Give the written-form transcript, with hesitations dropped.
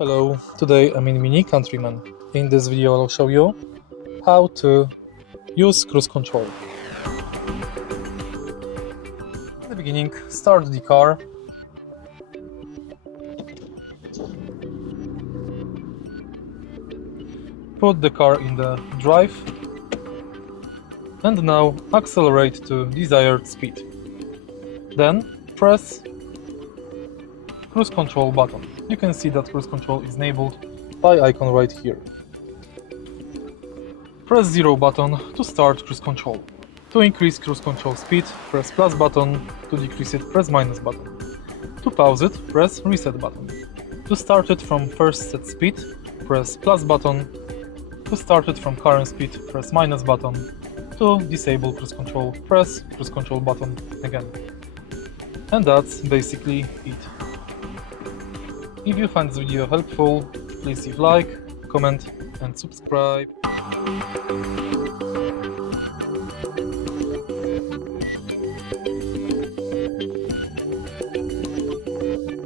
Hello, today I'm in MINI Countryman. In this video I'll show you how to use cruise control. In the beginning, start the car. Put the car in the drive and now accelerate to desired speed. Then press cruise control button. You can see that cruise control is enabled by icon right here. Press 0 button to start cruise control. To increase cruise control speed, press plus button. To decrease it, press minus button. To pause it, press reset button. To start it from first set speed, press plus button. To start it from current speed, press minus button. To disable cruise control, press cruise control button again. And that's basically it. If you find this video helpful, please leave like, comment and subscribe.